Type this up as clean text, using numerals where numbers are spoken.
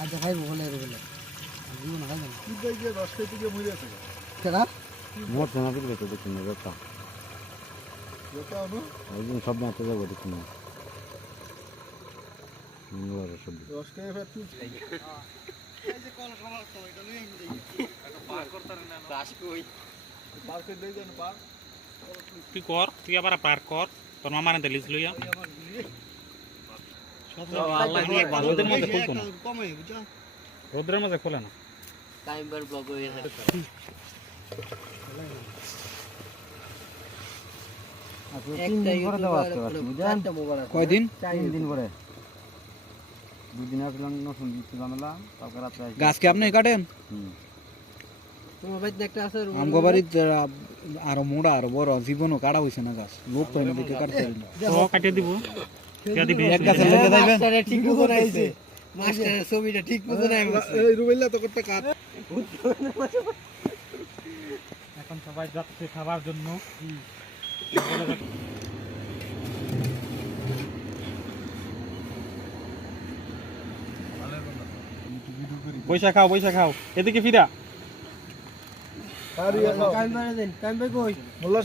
আজ খাইবো বলে বলে জীবন খাইবো না কি কই যে রস খাইতে গিয়ে মরে আছে কেনা মোট জানা দিলে তো দেখুন না ব্যাপার যেটা আনো একদিন সব ম্যাচে যাবো দেখুন না সব রস খাই ফের তুই এই যে কল সমাল তো এটা লই আমি দেই এটা পার করতারে না রাশ কই পার করে দেই জানো পার তুই কর তুই আবার পার কর তোর মামারে দিলিস লইয়া আল্লাহ দিয়ে রোদের মধ্যে খুলতো না কমে বুঝছো রোদের মধ্যে খোলে না টাইম বার ব্লক হয়ে থাকে কয়দিন 3 দিন করে 2 দিন আসলাম নতুন দিতে জানলাম তারপর রাতে গাছ কি আপনি কাটেন তোমার বাড়িতে একটা আছে আমগো বাড়িতে আরো মোড়া আরো বড় জীবনও কাটা হইছে না গাছ লোক পাই না দিকে কাটতে পারি না তো কাটিয়ে দিব কে দিবি এক গাছের মধ্যে যাইবেন মাস্টারে ঠিক মতো নাইছে মাস্টারের ছবিটা ঠিক মতো নাই এই রুবেল্লা তো করতে কাট এখন সবাই যাচ্ছে খাবার জন্য পয়সা খাও এদিকে ফিরা কারিয়া টাইম বারে দেন টাইম বাই কই মোল্লা